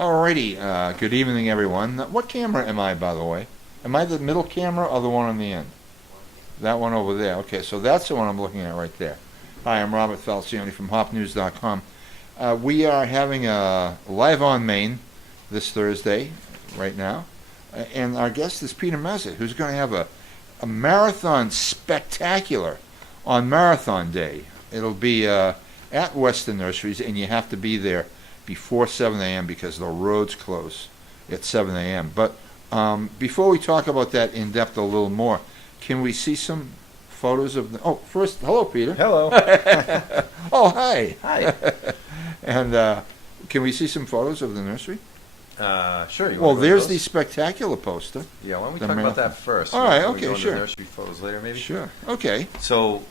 Alrighty, good evening, everyone. What camera am I, by the way? Am I the middle camera or the one on the end? That one over there. Okay, so that's the one I'm looking at right there. Hi, I'm Robert Falcioni from Hopnews.com. We are having a Live on Main this Thursday, right now. And our guest is Peter Mezitt, who's going to have a marathon spectacular on Marathon Day. It'll be at Weston Nurseries, and you have to be there before 7 a.m. because the roads close at 7 a.m. But before we talk about that in depth a little more, can we see some photos of the... Oh, first, hello, Peter. Hello. Oh, hi. Hi. And can we see some photos of the nursery? Sure. Well, there's the spectacular poster. Yeah, why don't we talk about that first? All right, We okay, go into sure. Nursery photos later, maybe. Sure. Okay. So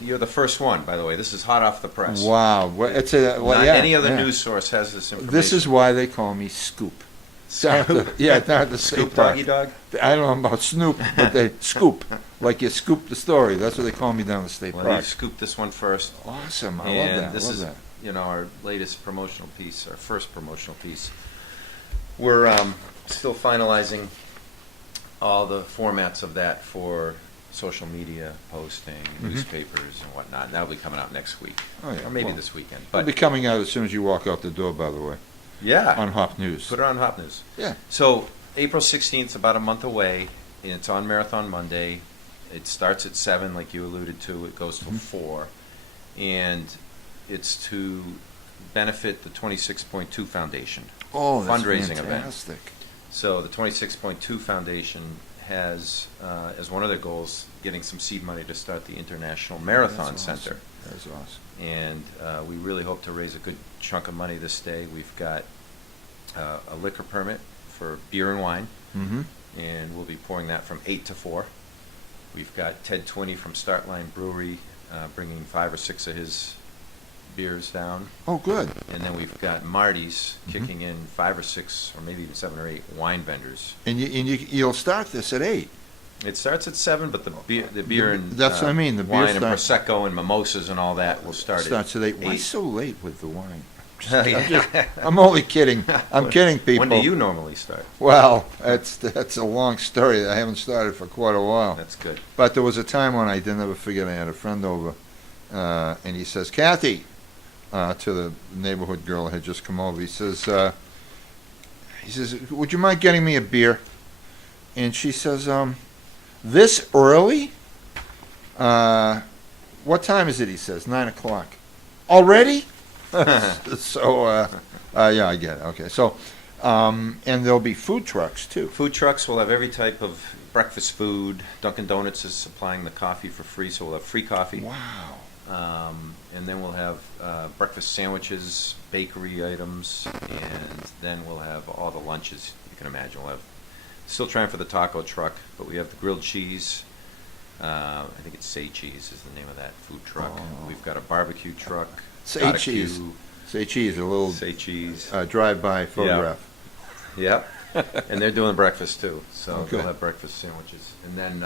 you're the first one, by the way. This is hot off the press. Wow. Well, it's a Not yeah, any other yeah. news source has this information. This is why they call me Scoop. Yeah, down at the state Scoop park. Doggy Dog. I don't know about Snoop, but they scoop, like you scoop the story. That's what they call me down at the state Well, you park. scooped this one first. Awesome. I And love that. this I love is, that. our latest promotional piece, our first promotional piece. We're still finalizing all the formats of that for social media posting, newspapers, and whatnot. And that'll be coming out next week, Oh, yeah. or maybe Well, this weekend. It'll But be coming out as soon as you walk out the door, by the way, yeah, on Hop News. put it on Hopnews. Yeah. So April 16th, about a month away. And it's on Marathon Monday. It starts at 7, like you alluded to. It goes till 4. And it's to benefit the 26.2 Foundation. Oh, that's Fundraising event. fantastic. So the 26.2 Foundation has, as one of their goals, getting some seed money to start the International Marathon That's Center. awesome. That's awesome. And we really hope to raise a good chunk of money this day. We've got a liquor permit for beer and wine. Mm-hmm. And we'll be pouring that from 8 to 4. We've got Ted Twinney from Startline Brewery bringing 5 or 6 of his beers down. Oh, good. And then we've got Marty's kicking in 5 or 6 or maybe even 7 or 8 wine vendors. And you'll start this at 8. It starts at 7, but the beer and That's what I mean. The beer wine and prosecco and mimosas and all that will start starts at 8. Why 8. so late with the wine? Yeah. I'm only kidding. I'm kidding, people. When do you normally start? Well, that's a long story. I haven't started for quite a while. That's good. But there was a time when I did never forget. I had a friend over, and he says, "Kathy," to the neighborhood girl that had just come over. He says, "Would you mind getting me a beer?" And she says, "This early? What time is it?" He says, 9 o'clock. Already? So, yeah, I get it. Okay, so, and there'll be food trucks too. Food trucks will have every type of breakfast food. Dunkin' Donuts is supplying the coffee for free, so we'll have free coffee. Wow. And then we'll have breakfast sandwiches, bakery items, and then we'll have all the lunches you can imagine. We'll have, still trying for the taco truck, but we have the grilled cheese. I think it's Say Cheese is the name of that food truck. Oh. We've got a barbecue truck. Say got a cheese. queue. Say cheese, a little Say Cheese. drive-by photograph. Yep. And they're doing breakfast too, so Okay. they'll have breakfast sandwiches. And then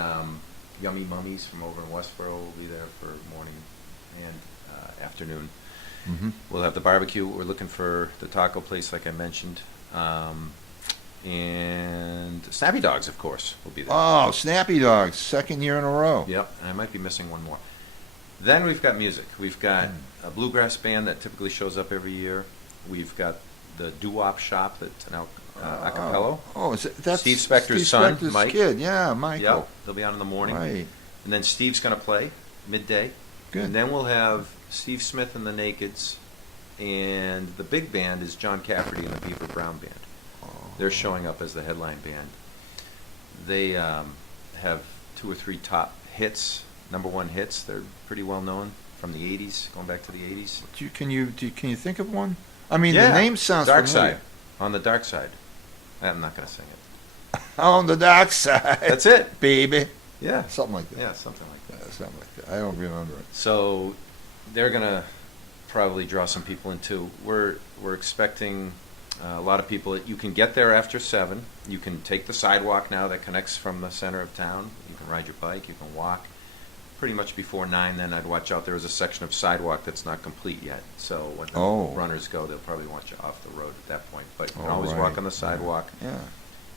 Yummy Mummies from over in Westboro will be there for morning and afternoon. Mm-hmm. We'll have the barbecue. We're looking for the taco place, like I mentioned. And Snappy Dogs, of course, will be there. Oh, Snappy Dogs, second year in a row. Yep, and I might be missing one more. Then we've got music. We've got a bluegrass band that typically shows up every year. We've got the doo-wop shop that's an a cappella. Oh, that's Steve Spector's son, Spector's Mike. kid, yeah, Michael. Yep, they'll be on in the morning. Right. And then Steve's going to play midday. Good. And then we'll have Steve Smith and the Nakeds. And the big band is John Cafferty and the Beaver Brown Band. They're showing up as the headline band. They have 2 or 3 top hits, number 1 hits. They're pretty well known from the 80s, going back to the 80s. Can you think of one? I mean, Yeah. the name sounds Dark familiar. Side. On the Dark Side. I'm not going to sing it. On the dark side. That's it. Baby. Yeah. Something like that. Yeah, something like that. Yeah, something like that. I don't remember it. So they're going to probably draw some people in too. We're expecting a lot of people. You can get there after 7. You can take the sidewalk now that connects from the center of town. You can ride your bike. You can walk. pretty much before 9, then I'd watch out. There is a section of sidewalk that's not complete yet. So when the Oh. runners go, they'll probably want you off the road at that point. But you can Oh, always right. walk on the sidewalk. Yeah.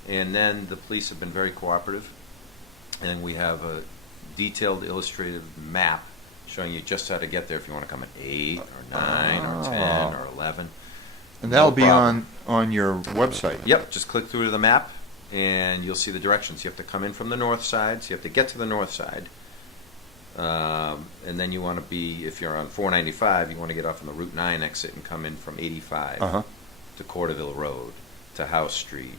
And then the police have been very cooperative. And we have a detailed illustrated map showing you just how to get there if you want to come at 8 or 9 or 10 or 11. And that'll No be problem. on your website. Yep, just click through to the map and you'll see the directions. You have to come in from the north side, so you have to get to the north side. And then you want to be, if you're on 495, you want to get off on the Route 9 exit and come in from 85 Uh-huh. to Corderville Road, to House Street,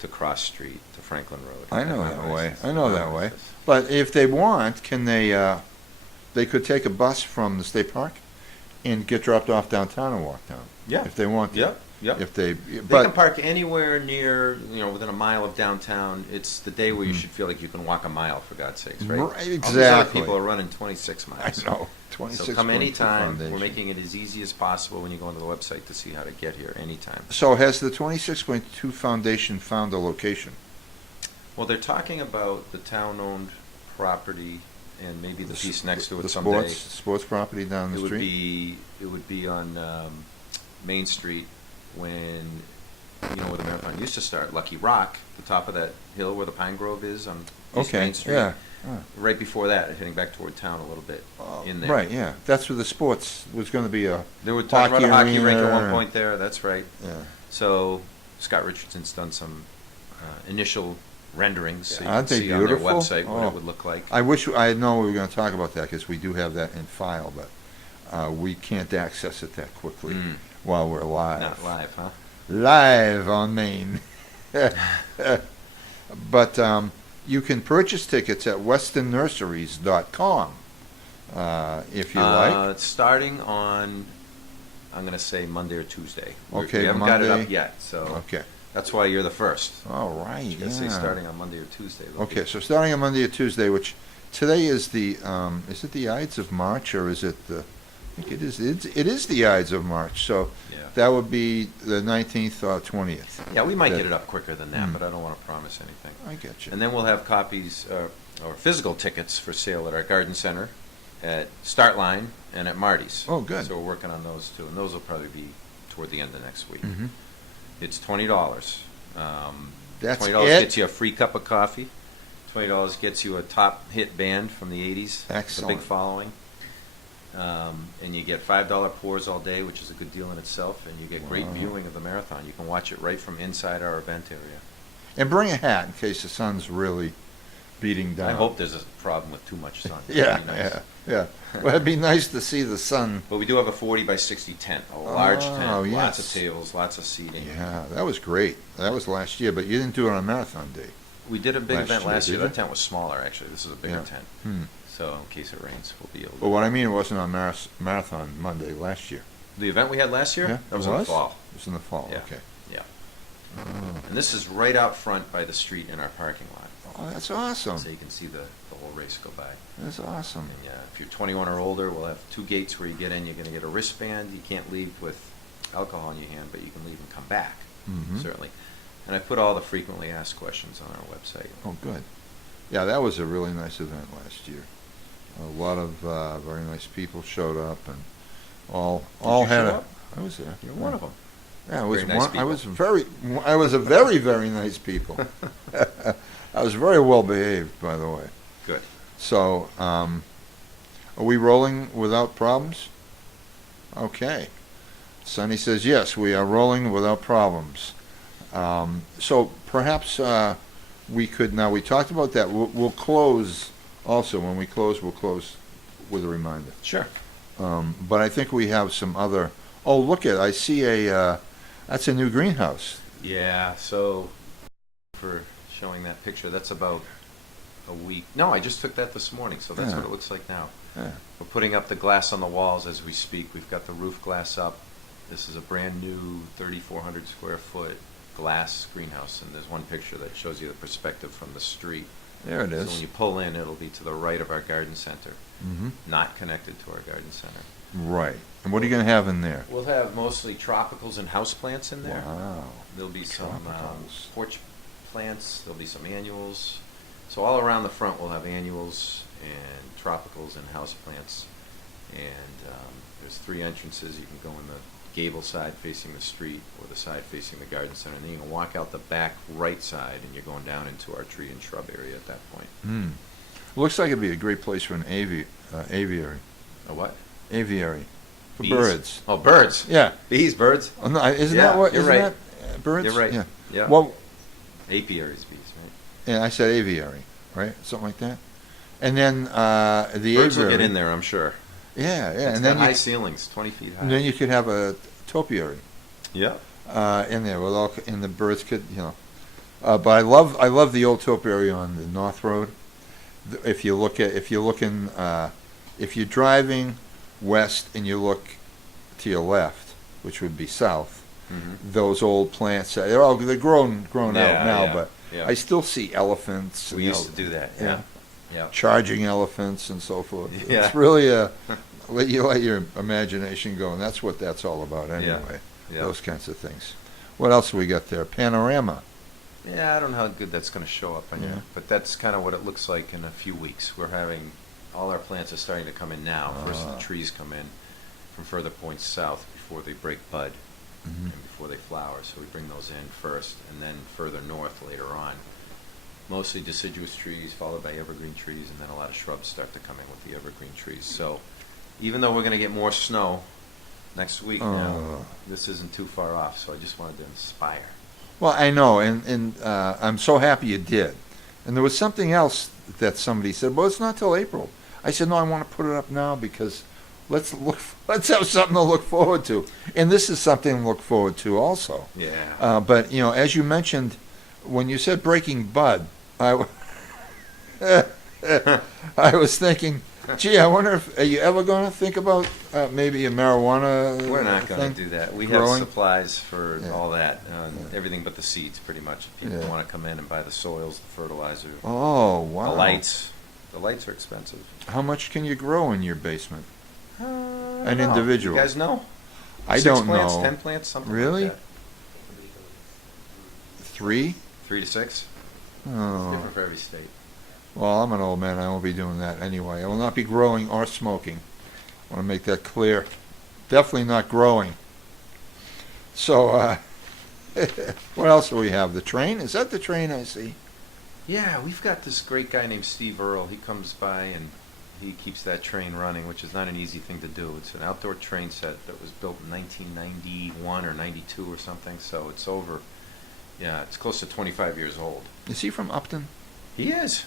to Cross Street, to Franklin Road. I know And that way. it's- I know that way. But if they want, can they could take a bus from the state park and get dropped off downtown and walk down. Yeah. If they want to. Yep, yep. If they, They but can park anywhere near, within a mile of downtown. It's the day where you should feel like you can walk a mile, for God's sakes, right? Right, All these other exactly. people are running 26 I miles. know, 26. So come going to anytime. We're Foundation. making it as easy as possible when you go onto the website to see how to get here anytime. So has the 26.2 Foundation found a location? Well, they're talking about the town-owned property and maybe the piece next to it the someday. sports property down the It would street? be on Main Street when where the marathon used to start, Lucky Rock, the top of that hill where the Pine Grove is on East Okay, Main Street. yeah. Right before that, heading back toward town a little bit in there. Right, yeah. That's where the sports was going to be a They were talking about a hockey rink at one arena. point there. That's right. Yeah. So Scott Richardson's done some initial renderings, so you Aren't can they see on their beautiful? website what Oh. it would look like. I wish I know we were going to talk about that because we do have that in file, but we can't access it that quickly Mm. while we're live. Not live, huh? Live on Main. But you can purchase tickets at westonnurseries.com if you like. It's starting on, I'm going to say Monday or Tuesday. Okay, we haven't got it Monday. up yet, so Okay. that's why you're the first. All right. I was going to say starting on Monday or Tuesday. They'll Okay, be- so starting on Monday or Tuesday, which today is is it the Ides of March or is it the? I think it is. It is the Ides of March. So Yeah. that would be the 19th or 20th. Yeah, we might that- get it up quicker than that, Mm. but I don't want to promise anything. I get you. And then we'll have copies or physical tickets for sale at our garden center, at Start Line, and at Marty's. Oh, good. So we're working on those too, and those will probably be toward the end of next week. Mhm. It's $20. That's $20 it? gets you a free cup of coffee. $20 gets you a top hit band from the 80s. It's a Excellent. big following. And you get $5 pours all day, which is a good deal in itself, and you get great Wow. viewing of the marathon. You can watch it right from inside our event area. And bring a hat in case the sun's really beating down. I hope there's a problem with too much sun. Yeah, That'd be nice. yeah. Well, it'd be nice to see the sun. But we do have a 40 by 60 tent, a large Oh, tent, lots yes. of tables, lots of seating. Yeah, that was great. That was last year, but you didn't do it on Marathon Day. We did a big Last event year, last year. did you? That tent was smaller, actually. This is a bigger Yeah. tent. Hmm. So in case it rains, we'll be able to. But what I mean, it wasn't on Marathon Monday last year. The event we had last year? Yeah, That was it in the fall. It was in the fall, Yeah. okay. Yeah. Oh. And this is right out front by the street in our parking lot. Oh, that's awesome. So you can see the whole race go by. That's awesome. And if you're 21 or older, we'll have 2 gates where you get in. You're going to get a wristband. You can't leave with alcohol in your hand, but you can leave and come back, Mhm. certainly. And I put all the frequently asked questions on our website. Oh, good. Yeah, that was a really nice event last year. A lot of very nice people showed up, and all you had show a. up? I was there. You're one of them. Yeah, I was Very nice one. I was a very very nice people. I was very well behaved, by the way. Good. So, are we rolling without problems? Okay. Sonny says yes, we are rolling without problems. So perhaps we could, now we talked about that, we'll close also, when we close, we'll close with a reminder. Sure. But I think we have some other, oh, look at, I see that's a new greenhouse. Yeah, so for showing that picture, that's about a week. No, I just took that this morning, so that's Yeah. what it looks like now. Yeah. We're putting up the glass on the walls as we speak. We've got the roof glass up. This is a brand new 3,400 square foot glass greenhouse, and there's one picture that shows you the perspective from the street. There it So when is. you pull in, it'll be to the right of our garden center, Mm-hmm. not connected to our garden center. Right. And what are you going to have in there? We'll have mostly tropicals and houseplants in there. Wow. There'll be some Tropicals. porch plants. There'll be some annuals. So all around the front, we'll have annuals and tropicals and houseplants. And there's 3 entrances. You can go in the gable side facing the street or the side facing the garden center. And then you can walk out the back right side and you're going down into our tree and shrub area at that point. Mm. Looks like it'd be a great place for an aviary. A what? Aviary. For Bees? birds. Oh, birds. Yeah. Bees, birds. Oh, no, isn't Yeah, that what? you're Isn't right. that birds? You're right. Yeah. Yeah. Well, Apiaries, bees, right? yeah, I said aviary, right? Something like that. And then the Birds will aviary. get in there, I'm sure. Yeah, yeah. It's And got then high you, ceilings, 20 feet high. and then you could have a topiary Yeah. in there with all, and the birds could, you know. But I love the old topiary on the North Road. If you're driving west and you look to your left, which would be south, Mm-hmm. those old plants, they're grown out now, yeah, but yeah. I still see elephants. We you used know, to do that, yeah. yeah. Yeah. Charging elephants and so forth. Yeah. It's really let your imagination go, and that's what that's all about anyway. Yeah. Those kinds of things. What else have we got there? Panorama. Yeah, I don't know how good that's going to show up on Yeah. you, but that's kind of what it looks like in a few weeks. We're having, all our plants are starting to come in now. First the trees come in from further points south before they break bud Mhm. and before they flower. So we bring those in first, and then further north later on. Mostly deciduous trees, followed by evergreen trees, and then a lot of shrubs start to come in with the evergreen trees. So even though we're going to get more snow next week now, this isn't too far off, so I just wanted to inspire. Well, I know, and I'm so happy you did. And there was something else that somebody said, well, it's not till April. I said, no, I want to put it up now because let's have something to look forward to. And this is something to look forward to also. Yeah. But, you know, as you mentioned, when you said breaking bud, I was thinking, gee, I wonder if, are you ever going to think about maybe a marijuana We're not going thing to do that. We growing? have supplies for Yeah. all that, everything but the seeds, pretty much. People Yeah. want to come in and buy the soils, the fertilizer, Oh, wow. the lights. The lights are expensive. How much can you grow in your basement? I An don't know. individual. You guys know? I 6 don't plants, know. 10 plants, something Really? like that. 3? 3 to 6. It's Oh. different for every state. Well, I'm an old man. I won't be doing that anyway. I will not be growing or smoking. I want to make that clear. Definitely not growing. So, what else do we have? The train? Is that the train I see? Yeah, we've got this great guy named Steve Earle. He comes by and he keeps that train running, which is not an easy thing to do. It's an outdoor train set that was built in 1991 or 92 or something, so it's over. Yeah, it's close to 25 years old. Is he from Upton? He is.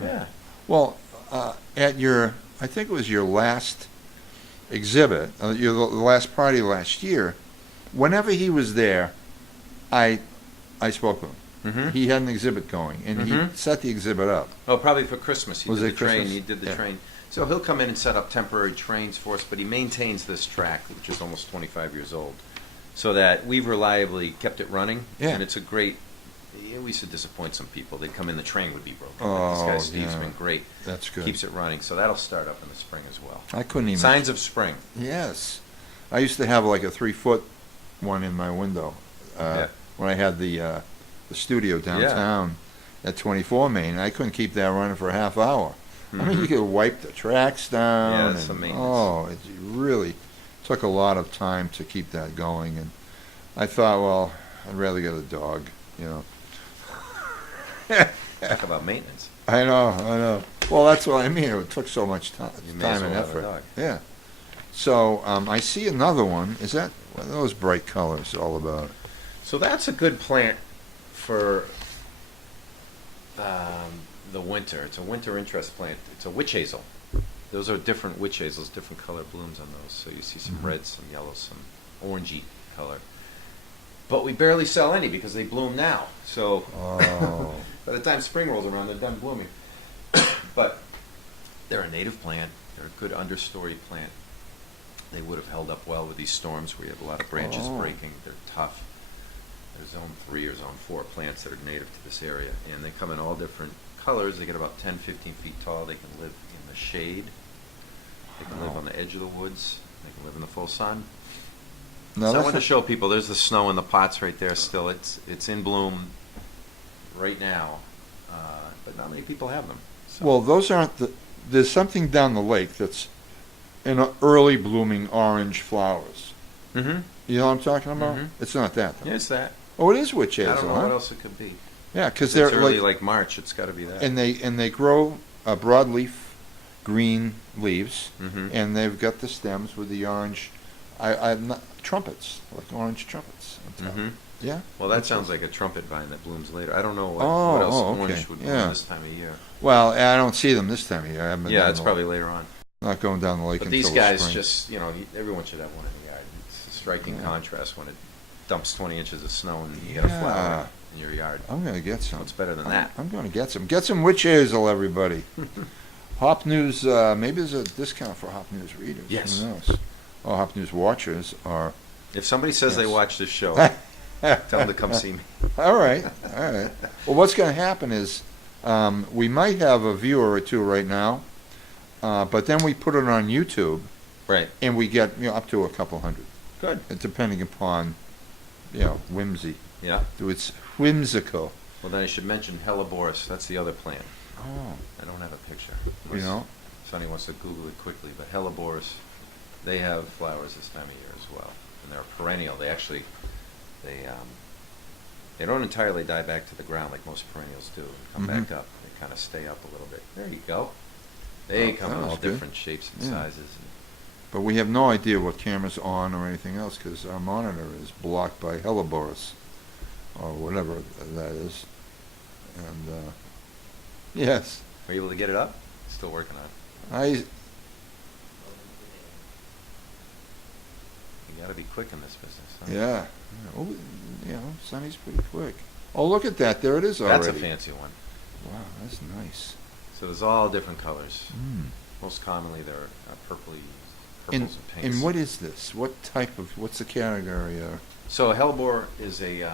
Yeah. Well, at your, I think it was your last exhibit, the last party last year, whenever he was there, I spoke with him. Mm-hmm. He had an exhibit going, and he Mhm. set the exhibit up. Oh, probably for Christmas. He Was did it the train. Christmas? He did the Yeah. train. So he'll come in and set up temporary trains for us, but he maintains this track, which is almost 25 years old, so that we've reliably kept it running. Yeah. And it's a great. Yeah, we used to disappoint some people. They'd come in, the train would be broken. Oh, This guy Steve's yeah. been great. That's good. Keeps it running, so that'll start up in the spring as well. I couldn't even. Signs of spring. Yes. I used to have like a 3-foot one in my window Yeah. when I had the studio downtown at 24 Main. I couldn't keep that running for a half hour. I mean, Mhm. you could wipe the tracks down. Yeah, it's and, some maintenance. oh, it really took a lot of time to keep that going. And I thought, well, I'd rather get a dog, you know. Talk about maintenance. I know. Well, that's what I mean. It took so much time, You may as and well have a effort. dog. Yeah. So I see another one. Is that what are those bright colors all about? So that's a good plant for the winter. It's a winter interest plant. It's a witch hazel. Those are different witch hazels, different color blooms on those. So you see some Mhm. red, some yellow, some orangey color. But we barely sell any because they bloom now. So Oh. by the time spring rolls around, they're done blooming. But they're a native plant. They're a good understory plant. They would have held up well with these storms where you have a lot of branches Oh. breaking. They're tough. There's zone 3 or zone 4 plants that are native to this area, and they come in all different colors. They get about 10, 15 feet tall. They can live in the shade. They can live Wow. on the edge of the woods. They can live in the full sun. No, So I that's want to not- show people, there's the snow in the pots right there still. It's in bloom right now, but not many people have them. So. Well, those aren't the. There's something down the lake that's in early blooming orange flowers. Mm-hmm. You know what I'm talking about? Mhm. It's not that, though. Yeah, it's that. Oh, it is witch hazel, I don't know huh? what else it could be. Yeah, because It's they're early, like March. It's got to be that. and they grow broadleaf green leaves, Mhm. and they've got the stems with the orange, trumpets, like orange trumpets on top. Mhm. Yeah. Well, that sounds like a trumpet vine that blooms later. I don't know what Oh, else okay. orange would bloom Yeah. this time of year. Well, I don't see them this time of year. I haven't been Yeah, down it's the probably lake. later on. Not going down the lake But until these the guys spring. just, everyone should have one in the yard. It's a striking Yeah. contrast when it dumps 20 inches of snow and you get a flower in your yard. I'm gonna get some. What's better than that? I'm gonna get some. Get some witch hazel, everybody. Hopnews. Maybe there's a discount for Hopnews readers. Yes. Who knows? Or Hopnews watchers are. If somebody says they Yes. watch this show, tell them to come see me. All right, all right. Well, what's going to happen is we might have a viewer or two right now, but then we put it on YouTube, Right. and we get up to a couple hundred, Good. depending upon whimsy. Yeah. It's whimsical. Well, then I should mention Hellebore. That's the other plant. Oh, I don't have a picture. you know. Sonny wants to Google it quickly, but Hellebores, they have flowers this time of year as well, and they're perennial. They actually, they don't entirely die back to the ground like most perennials do and come back up. They kind of stay up a little bit. There you go. They Oh, come in that all was good. different shapes and Yeah. sizes. But we have no idea what camera's on or anything else because our monitor is blocked by Hellebores or whatever that is. And yes, Are you able to get it up? Still working on it. I. You got to be quick in this business. Huh? Yeah. Oh, Sonny's pretty quick. Oh, look at that. There it is already. That's a fancy one. Wow, that's nice. So there's all different colors. Mm. Most commonly they're purples And, and pinks. and what is this? What's the category? So Hellebore is a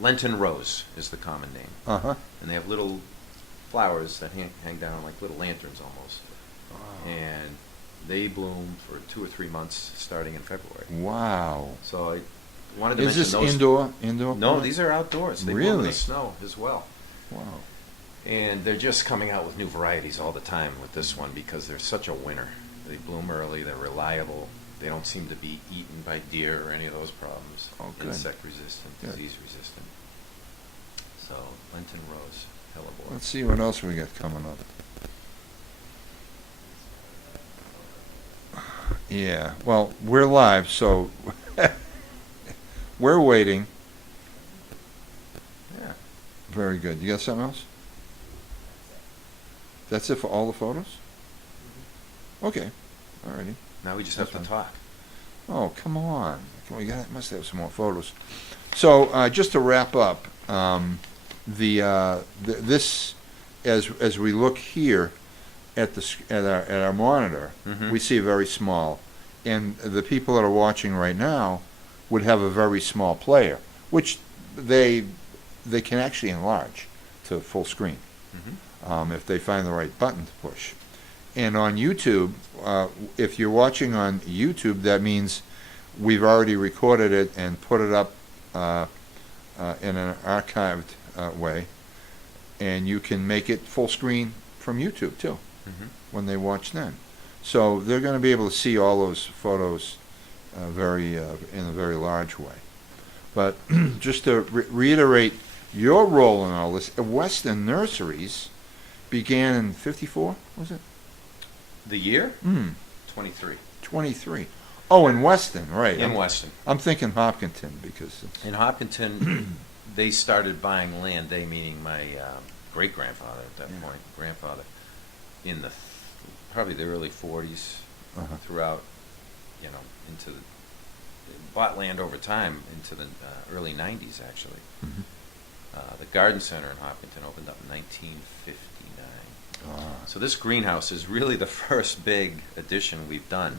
Lenten rose is the common name. Uh-huh. And they have little flowers that hang down like little lanterns almost. And they bloom for 2 or 3 months starting in February. Wow. So I wanted to Is mention this those. Indoor? No, plant? these are outdoors. They bloom in Really? the snow as well. Wow. And they're just coming out with new varieties all the time with this one because they're such a winner. They bloom early, they're reliable, they don't seem to be eaten by deer or any of those problems. Oh, good. Insect resistant, Good. disease resistant. So, Lenten rose, Hellebore. Let's see what else we got coming up. Yeah. Well, we're live, so we're waiting. Yeah. Very good. You got something else? That's it for all the photos? Okay. Alrighty. Now we just That's have to fine. talk. Oh, come on. Must have some more photos. So, just to wrap up, this, as we look here at our monitor, Mhm. we see very small, and the people that are watching right now would have a very small player, which they can actually enlarge to full screen if they find the right button to push. And on YouTube, if you're watching on YouTube, that means we've already recorded it and put it up in an archived way, and you can make it full screen from YouTube too when they watch then. So they're going to be able to see all those photos in a very large way. But just to reiterate your role in all this, Weston Nurseries began in '54, was it? The year? 23. 23. Oh, in Weston, right. In Weston. I'm thinking Hopkinton because it's... In Hopkinton, they started buying land, they meaning my great-grandfather at that point, grandfather, in probably the early 40s, throughout, into the, bought land over time into the early 90s, actually. The garden center in Hopkinton opened up in 1959. So this greenhouse is really the first big addition we've done,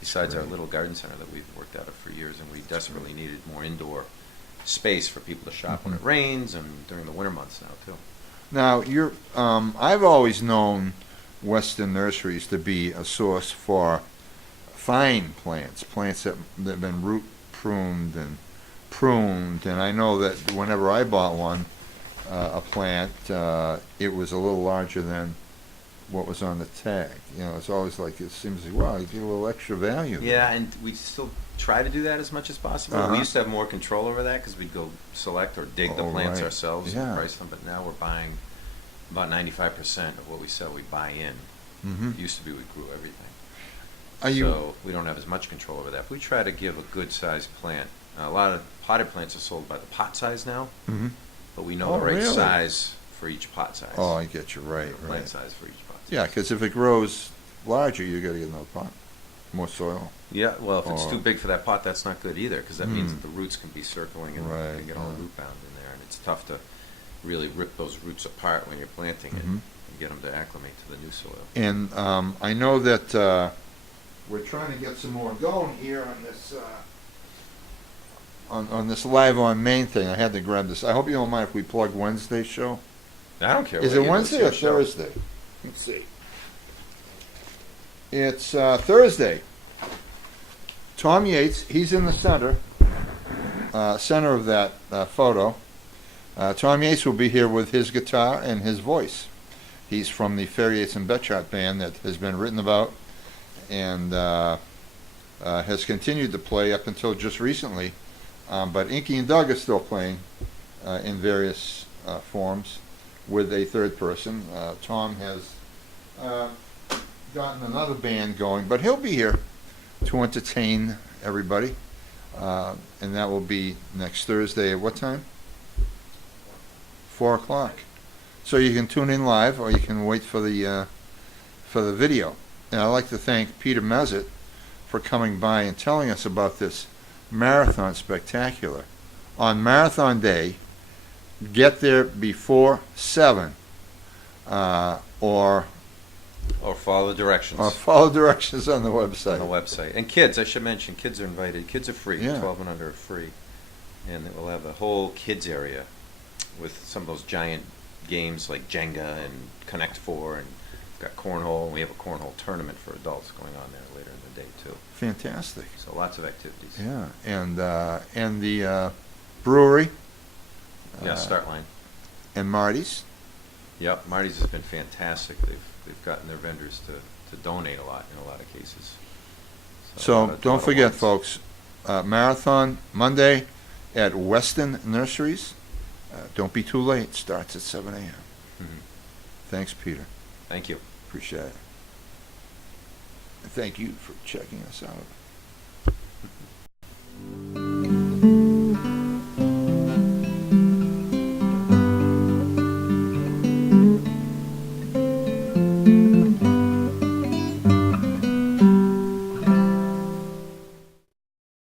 besides our great. little garden center that we've worked out of for years, and we desperately needed more indoor space for people to shop when it rains and during the winter months now too. Now, I've always known Weston Nurseries to be a source for fine plants that have been root pruned, and I know that whenever I bought one, a plant, it was a little larger than what was on the tag. You know, it's always like, it seems like, wow, you get a little extra value. Yeah, and we still try to do that as much as possible. Uh-huh. We used to have more control over that because we'd go select or dig the Oh, plants right. ourselves Yeah. and price them, but now we're buying about 95% of what we sell, we buy in. Mm-hmm. It used to be we grew everything. Are you, So we don't have as much control over that. But we try to give a good-sized plant. A lot of potted plants are sold by the pot size now, mm-hmm. but we know Oh, the right really? size for each pot size. Oh, I get you, right, The plant right. size for each pot size. Yeah, because if it grows larger, you gotta get another pot, more soil. Yeah, well, if it's Or- too big for that pot, that's not good either, because that means Mm. that the roots can be circling and Right, they get all yeah. root bound in there, and it's tough to really rip those roots apart when you're planting it Mhm. and get them to acclimate to the new soil. And I know that we're trying to get some more going here on this on this live on Main thing. I had to grab this. I hope you don't mind if we plug Wednesday's show. I don't care. Is what it you do, Wednesday it's or your show. Thursday? Let's see. It's Thursday. Tom Yates, he's in the center of that photo. Tom Yates will be here with his guitar and his voice. He's from the Fair Yates and Betchart band that has been written about and has continued to play up until just recently. But Inky and Doug are still playing in various forms with a third person. Tom has gotten another band going, but he'll be here to entertain everybody. And that will be next Thursday at what time? 4 o'clock. So you can tune in live, or you can wait for the video. And I'd like to thank Peter Mezitt for coming by and telling us about this marathon spectacular. On marathon day, get there before 7, or follow the directions follow directions on the website. on the website. And kids, I should mention, kids are invited. Kids are free. Yeah. 12 and under are free. And we'll have a whole kids area with some of those giant games like Jenga and Connect Four, and we've got cornhole. We have a cornhole tournament for adults going on there later in the day too. Fantastic. So lots of activities. Yeah, and the brewery. Yeah, start line. And Marty's. Yep, Marty's has been fantastic. They've gotten their vendors to donate a lot in a lot of cases. a So lot of- don't lot of forget, ones. folks, marathon Monday at Weston Nurseries. Don't be too late. Starts at 7 a.m. Mhm. Thanks, Peter. Thank you. Appreciate it. And thank you for checking us out.